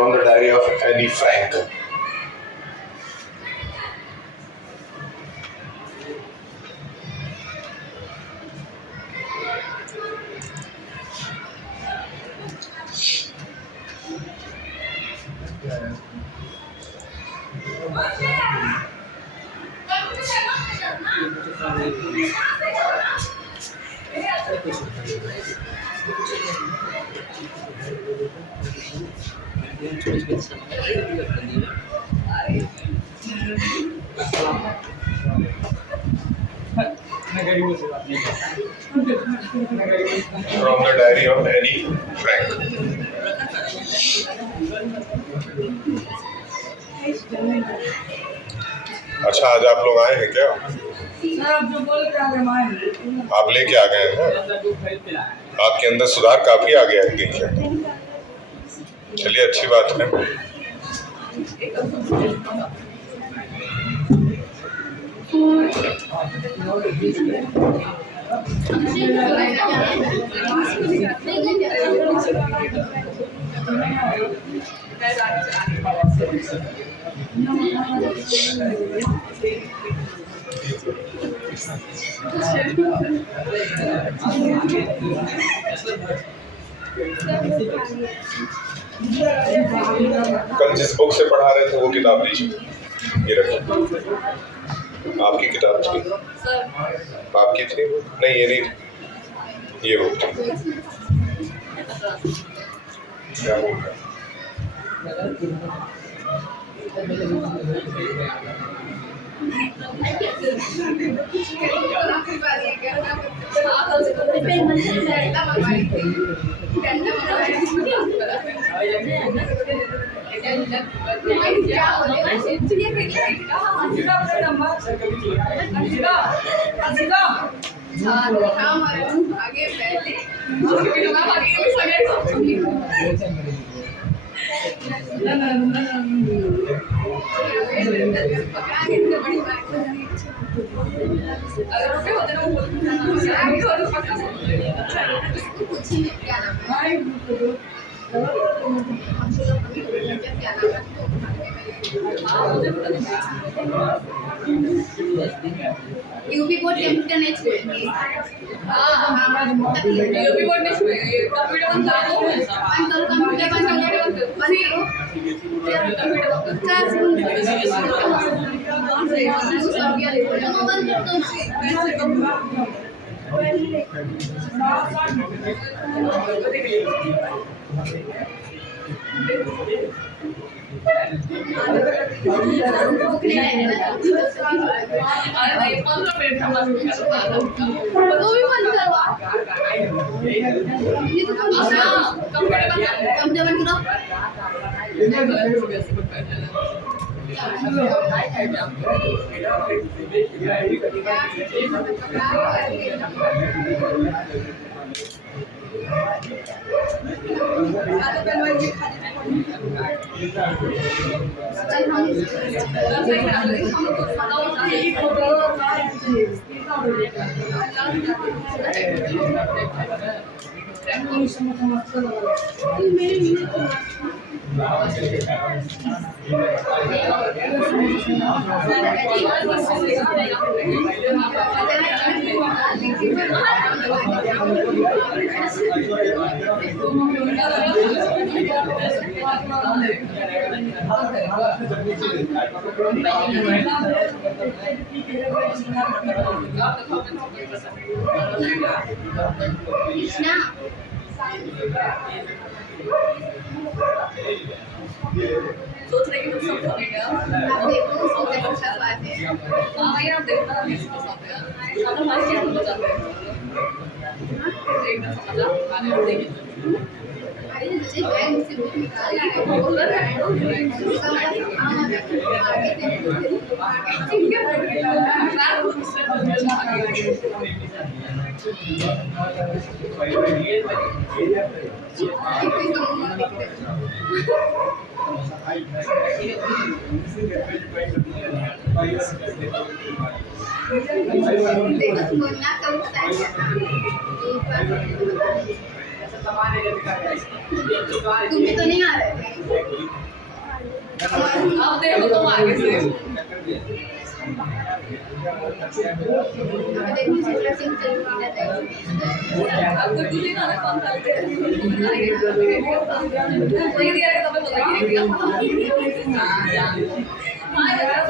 From the diary of Annie Frank. From the diary of Annie Frank. अच्छा, आज आप लोग आए हैं क्या? आप लेके आ गए हैं? आपके अंदर सुधार काफी आ गया है, देखिए। चलिए, अच्छी बात है। कल जिस बुक से पढ़ा रहे थे वो किताब दीजिए, ये रखिए। आपकी किताब थी? आपकी थी? नहीं, ये नहीं, ये बुक थी। क्या बुक है? यूपी बोर्ड कंप्यूटर नहीं छुएंगे। यूपी बोर्ड नहीं छुएंगे, कंप्यूटर बंद कर दो। कंप्यूटर बंद सोच रहे कि सब होगा। आप देखो, सोच रहे अच्छा बात है। हाँ भाई, आप देखो ना, किसी को साथ है। आप तो हमारे चीज़ को चाहते हैं। एकदम समझा, आने वाले देखें। अरे मुझे बैंक से बुक निकालना है, बोल रहा है। आगे देखो, ठीक है। रात को दूसरे बंदे तुम भी तो नहीं आ रहे थे। अब देखो तुम आगे से। अब देखो जितना सिंह चल रहा है। अब तो तुझे ना कौन सा ले वही दिया है तुम्हें पता ही नहीं। हां यार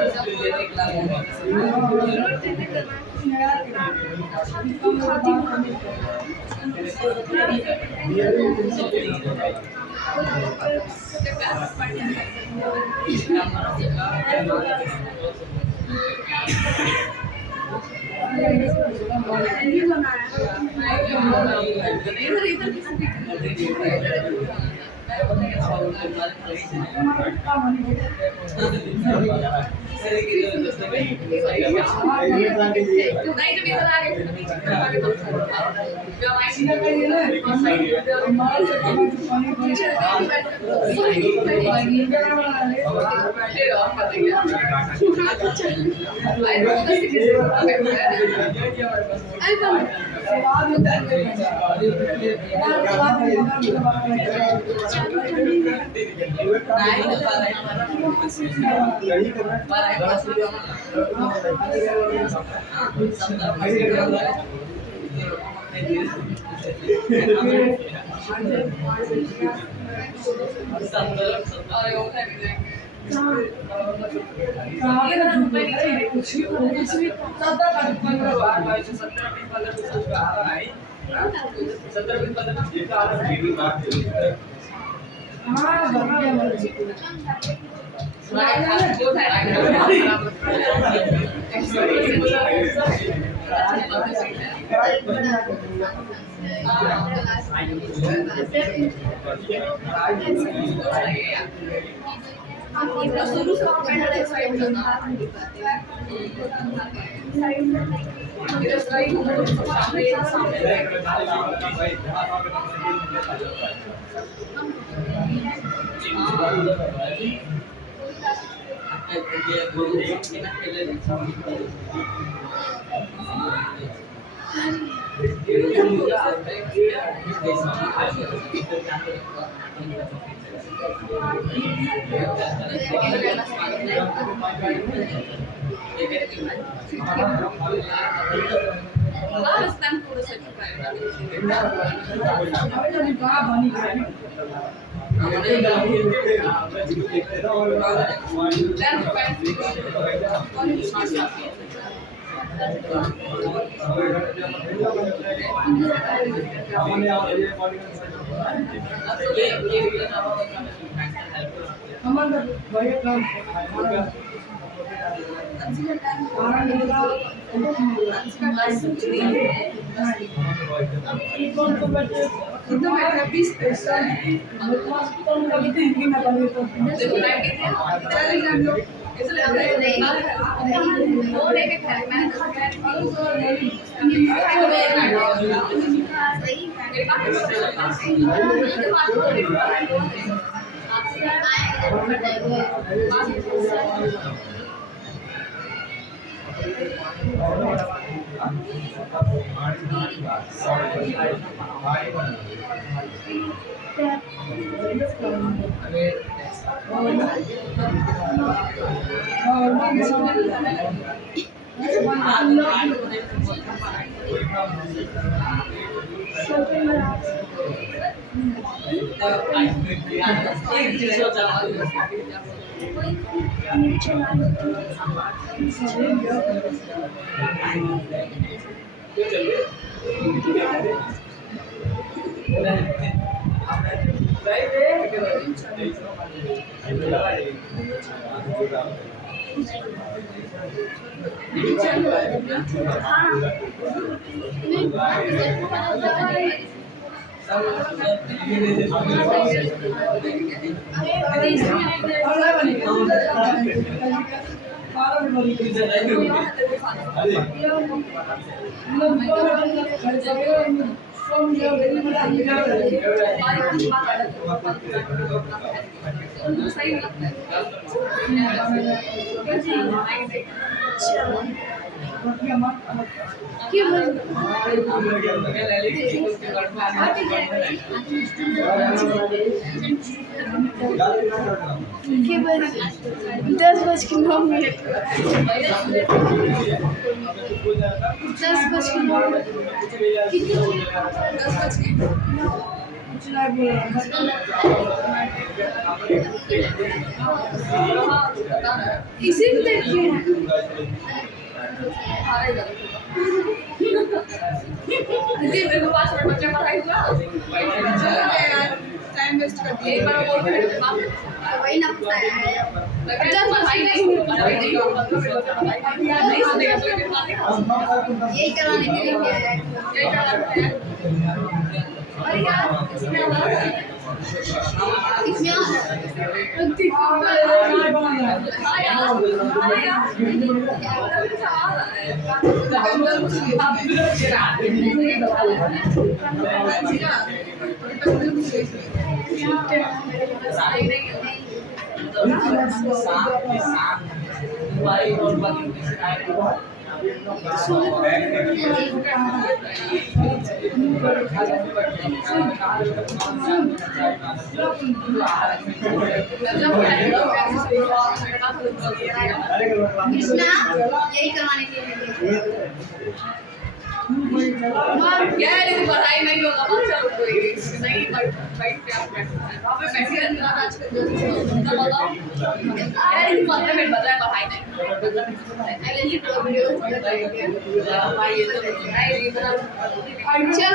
शुरू से सही लगता है। क्यों के बज 10:09 10:09 इसी में देखिए मेरे को 5 मिनट बच्चे पढ़ाई हुआ टाइम वेस्ट कर दिया एक बार बोल के वही ना अच्छा पढ़ाई नहीं नहीं सुनेगा तो यही कराने के लिए यही कराने और यार इसमें यही करवाने के लिए यार ये पढ़ाई नहीं होगा बस चलो कोई नहीं बैठ पे आप वहाँ पे पैसे अंदर आज कर बताओ यार ये 15 मिनट बता रहा है पढ़ाई नहीं अगले ये वीडियो भाई ये तो नहीं बता चल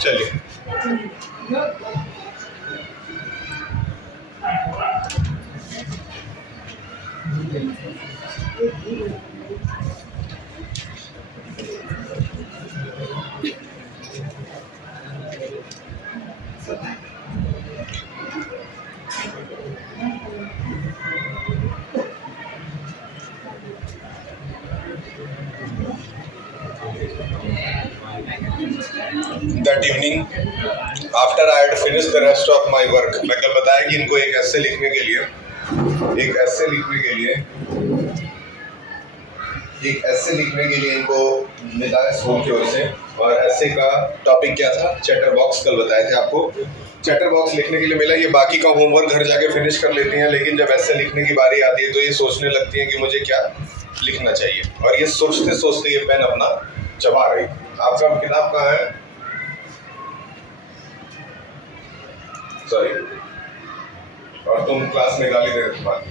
चलिए That evening, after I had finished the rest of my work, मैं कल बताया कि इनको एक ऐसे लिखने के लिए इनको मिला है स्कूल की ओर से। और ऐसे का टॉपिक क्या था? चैटर बॉक्स कल बताए थे आपको। चैटर बॉक्स लिखने के लिए मिला। ये बाकी का होमवर्क घर जाके फिनिश कर लेती हैं, लेकिन जब ऐसे लिखने की बारी आती है तो ये सोचने लगती हैं कि मुझे क्या लिखना चाहिए। और ये सोचते सोचते ये पेन अपना चबा रही। आपका किताब कहाँ है? सॉरी। और तुम क्लास में गाली दे रहे थे बाकी,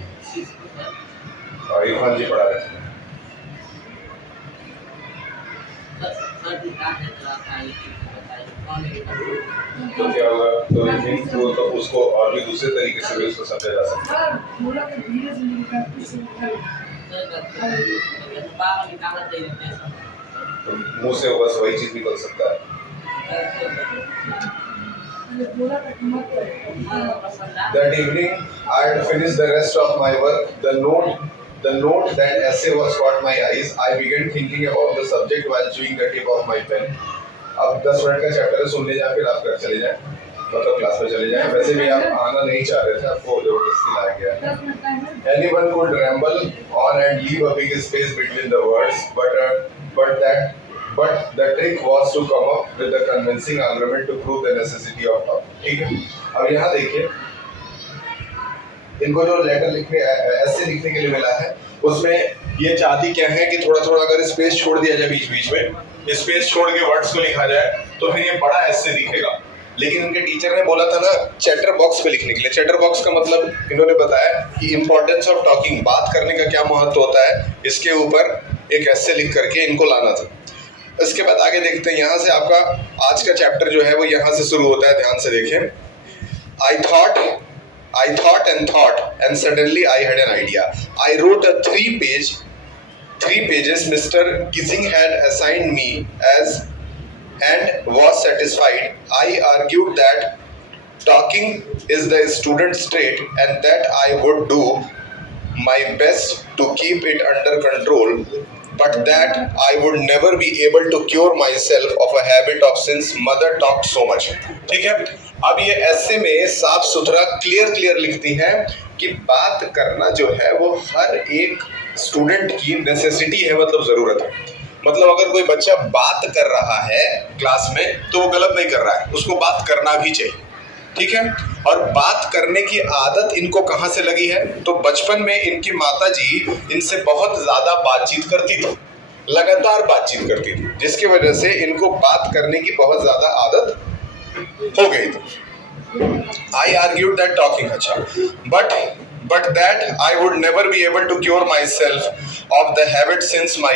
और इरफान जी पढ़ा रहे थे। तो क्या होगा? तो तो उसको और भी दूसरे तरीके से भी उसको समझा जा सकता है। तो मुंह से बस वही चीज निकल सकता है। That evening, I had finished the rest of my work. The note that essay was caught my eyes. I began thinking about the subject while chewing the tip of my pen. अब 10 minute का chapter है, सुन ले जाए, फिर आप घर चले जाए, मतलब क्लास में चले जाए। वैसे भी आप आना नहीं चाह रहे थे, आपको जबरदस्ती लाया गया है। Anyone could ramble on and leave a big space between the words, but the trick was to come up with a convincing argument to prove the necessity of talking. ठीक है? अब यहाँ देखिए, इनको जो लेटर लिखने ऐसे लिखने के लिए मिला है, उसमें ये चाहती क्या है कि थोड़ा थोड़ा अगर स्पेस छोड़ दिया जाए बीच बीच में, स्पेस छोड़ के वर्ड्स को लिखा जाए, तो फिर ये बड़ा ऐसे दिखेगा। लेकिन इनके टीचर ने बोला था ना चैटर बॉक्स पे लिखने के लिए। चैटर बॉक्स का मतलब इन्होंने बताया कि इंपॉर्टेंस ऑफ टॉकिंग, बात करने का क्या महत्व होता है, इसके ऊपर एक ऐसे लिख करके इनको लाना था। इसके बाद आगे देखते हैं। यहाँ से आपका आज का चैप्टर जो है वो यहाँ से शुरू होता है, ध्यान से देखें। I thought and suddenly I had an idea. I wrote a 3 pages Mr. Gissing had assigned me and was satisfied. I argued that talking is the student's trait and that I would do my best to keep it under control. but that I would never be able to cure myself of a habit of since mother talked so much. ठीक है, अब ये ऐसे में साफ सुथरा clear लिखती हैं कि बात करना जो है वो हर एक स्टूडेंट की नेसेसिटी है, मतलब जरूरत है। मतलब अगर कोई बच्चा बात कर रहा है क्लास में तो वो गलत नहीं कर रहा है, उसको बात करना भी चाहिए। ठीक है, और बात करने की आदत इनको कहाँ से लगी है? तो बचपन में इनकी माताजी इनसे बहुत ज्यादा बातचीत करती थी, लगातार बातचीत करती थी, जिसकी वजह से इनको बात करने की बहुत ज्यादा आदत हो गई थी। I argued that talking अच्छा, but that I would never be able to cure myself of the habit since my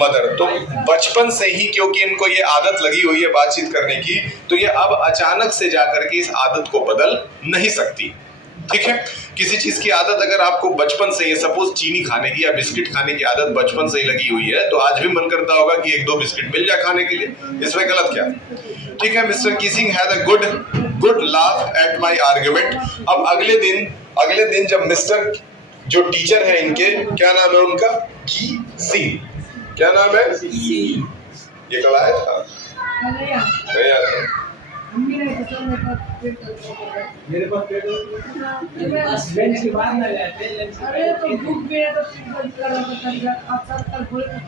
mother. तो बचपन से ही क्योंकि इनको ये आदत लगी हुई है बातचीत करने की, तो ये अब अचानक से जाकर के इस आदत को बदल नहीं सकती। ठीक है, किसी चीज की आदत अगर आपको बचपन से, ये सपोज चीनी खाने की या बिस्किट खाने की आदत बचपन से ही लगी हुई है, तो आज भी मन करता होगा कि एक दो बिस्किट मिल जाए खाने के लिए, इसमें गलत क्या? ठीक है, mister Keesing had a good laugh at my argument. अब अगले दिन जब मिस्टर जो टीचर है इनके, क्या नाम है उनका? की सिंह। क्या नाम है? ये कल आया था? नहीं आया था। मेरे पास लंच के बाद ना जाते, अरे तो भूख भी है तो बंद कर रहा था, आप सब कल बोले तो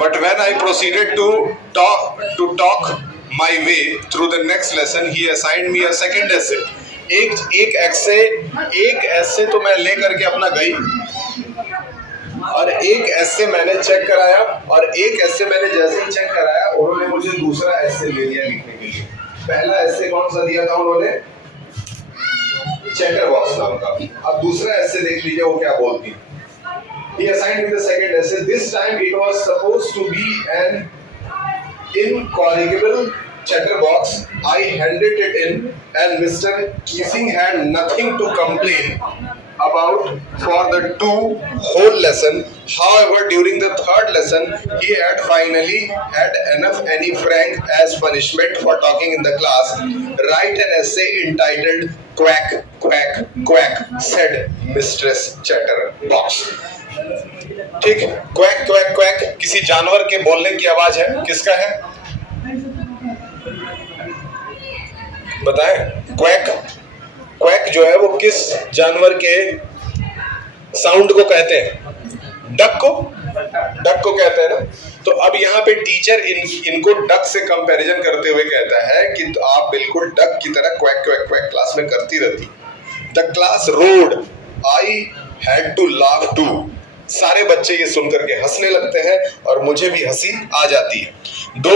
But when I proceeded to talk my way through the next lesson, he assigned me a second essay. एक ऐसे तो मैं लेकर के अपना गई, और एक ऐसे मैंने चेक कराया, और एक ऐसे मैंने जैसे ही चेक कराया उन्होंने मुझे दूसरा ऐसे ले लिया लिखने के लिए। पहला ऐसे कौन सा दिया था उन्होंने? चेकर बॉक्स नाम का। अब दूसरा ऐसे देख लीजिए वो क्या बोलती। He assigned me the second essay. This time it was supposed to be an incorrigible checker box. I handed it in, and Mr. Keesing had nothing to complain about for the whole lesson. However, during the third lesson, he had finally had enough. Annie Frank, as punishment for talking in the class, write an essay entitled "Quack, Quack, Quack," said Mistress Chatterbox. ठीक, quack quack quack किसी जानवर के बोलने की आवाज है, किसका है? बताएं। क्वैक क्वैक जो है वो किस जानवर के साउंड को कहते हैं? डक को कहते हैं ना। तो अब यहाँ पे टीचर इनको डक से कंपैरिजन करते हुए कहता है कि आप बिल्कुल डक की तरह क्वैक क्वैक क्वैक क्लास में करती रहती। The class roared, I had to laugh too. सारे बच्चे ये सुनकर के हंसने लगते हैं और मुझे भी हंसी आ जाती है। दो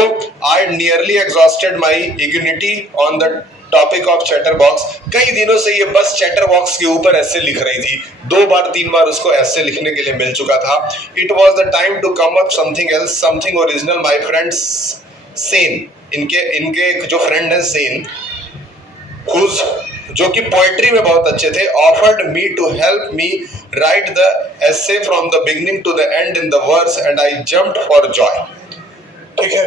I nearly exhausted my ingenuity on the topic of chatterbox. कई दिनों से ये बस चैटरबॉक्स के ऊपर ऐसे लिख रही थी, 2 बार 3 बार उसको ऐसे लिखने के लिए मिल चुका था। It was the time to come up something else, something original. My friend Sen, इनके जो फ्रेंड है सेन, जो कि पोएट्री में बहुत अच्छे थे, offered me to help me write the essay from the beginning to the end in the verse, and I jumped for joy. ठीक है,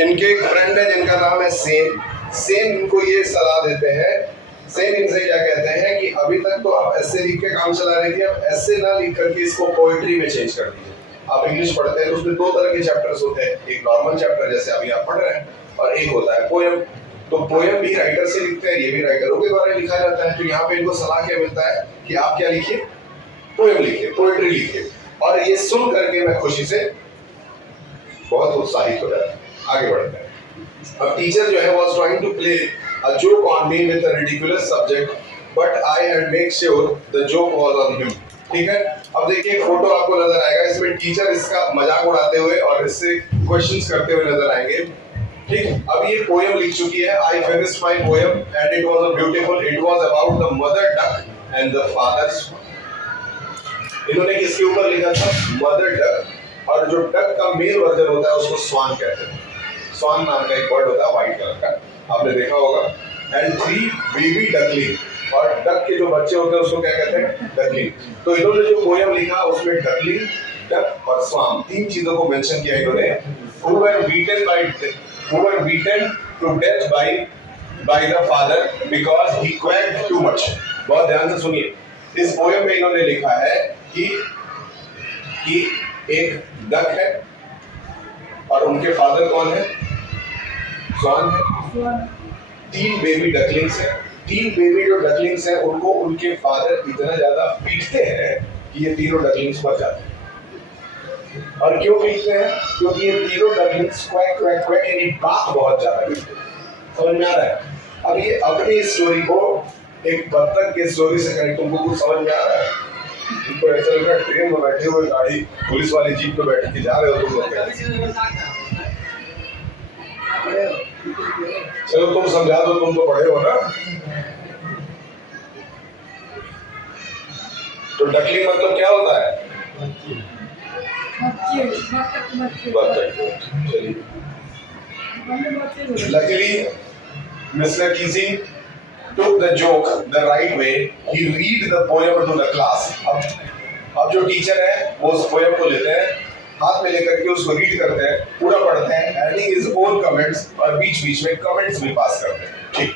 इनके एक फ्रेंड है जिनका नाम है सेन इनको ये सलाह देते हैं। सेन इनसे क्या कहते हैं कि अभी तक तो आप ऐसे लिख के काम चला रही थी, अब ऐसे ना लिख करके इसको पोएट्री में चेंज कर दीजिए। आप इंग्लिश पढ़ते हैं तो उसमें 2 तरह के चैप्टर्स होते हैं, एक नॉर्मल चैप्टर जैसे अभी आप पढ़ रहे हैं, और एक होता है पोएम। तो पोएम भी राइटर से लिखते हैं, ये भी राइटरों के द्वारा लिखा जाता है। तो यहाँ पे इनको सलाह क्या मिलता है कि आप क्या लिखिए? पोएम लिखिए, पोएट्री लिखिए। और ये सुन करके मैं खुशी से बहुत उत्साहित हो जाता हूँ। आगे बढ़ते हैं। अब टीचर जो है was trying to play a joke on me with a ridiculous subject, but I had made sure the joke was on him. ठीक है, अब देखिए फोटो आपको नजर आएगा, इसमें टीचर इसका मजाक उड़ाते हुए और इससे क्वेश्चंस करते हुए नजर आएंगे। ठीक, अब ये पोएम लिख चुकी है। I finished my poem and it was a beautiful. It was about the mother duck and the father swan. इन्होंने किसके ऊपर लिखा था? Mother duck. और जो डक का मेल वर्जन होता है उसको स्वान कहते हैं। स्वान नाम का एक बर्ड होता है व्हाइट कलर का, आपने देखा होगा। एंड 3 बेबी डकलिंग, और डक के जो बच्चे होते हैं उसको क्या कहते हैं? डकलिंग। तो इन्होंने जो पोएम लिखा उसमें डकलिंग, डक और स्वान 3 चीजों को मेंशन किया इन्होंने। who were beaten to death by by the father because he quacked too much. बहुत ध्यान से सुनिए, इस पोएम में इन्होंने लिखा है कि एक डक है और उनके फादर कौन है? स्वान है। 3 बेबी डकलिंग्स हैं। 3 बेबी जो डकलिंग्स हैं उनको उनके फादर इतना ज्यादा पीटते हैं कि ये तीनों डकलिंग्स मर जाते हैं। और क्यों पीटते हैं? क्योंकि ये तीनों डकलिंग्स क्वैक क्वैक क्वैक यानी बात बहुत ज्यादा करते हैं। समझ में आ रहा है? अब ये अपनी स्टोरी को एक बत्तख की स्टोरी से करें, तुमको कुछ समझ में आ रहा है? तुमको ऐसा लग रहा है ट्रेन में बैठे हुए गाड़ी पुलिस वाली जीप पे बैठ के जा रहे हो तुम लोग। चलो तुम समझा दो, तुम तो पढ़े हो ना। तो डकलिंग मतलब क्या होता है? बत्तख। चलिए, luckily mister Keesing took the joke the right way. He read the poem to the class. अब जो टीचर है वो उस पोएम को लेते हैं, हाथ में लेकर के उसको रीड करते हैं, पूरा पढ़ते हैं, adding his own comments और बीच बीच में कमेंट्स भी पास करते हैं। ठीक।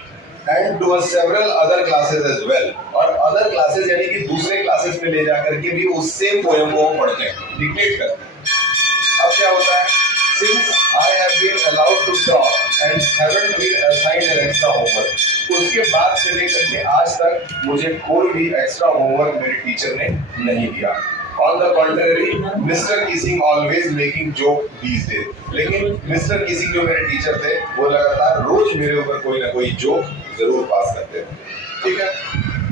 And to several other classes as well. और other classes यानी कि दूसरे क्लासेस में ले जाकर के भी उस सेम पोएम को पढ़ते हैं, डिक्टेट करते हैं। अब क्या होता है? Since I have been allowed to talk and haven't been assigned an extra homework. उसके बाद से लेकर के आज तक मुझे कोई भी एक्स्ट्रा होमवर्क मेरे टीचर ने नहीं दिया। On the contrary, Mr. Kissing always making joke these days. लेकिन मिस्टर किसिंग जो मेरे टीचर थे वो लगातार रोज मेरे ऊपर कोई ना कोई जोक जरूर पास करते थे। ठीक है,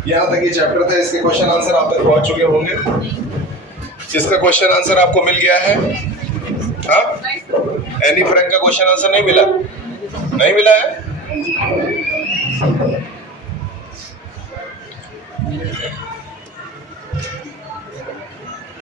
यहाँ तक ये चैप्टर था। इसके क्वेश्चन आंसर आप तक पहुंच चुके होंगे। इसका क्वेश्चन आंसर आपको मिल गया है? हाँ, एनी फ्रैंक का क्वेश्चन आंसर नहीं मिला? नहीं मिला है?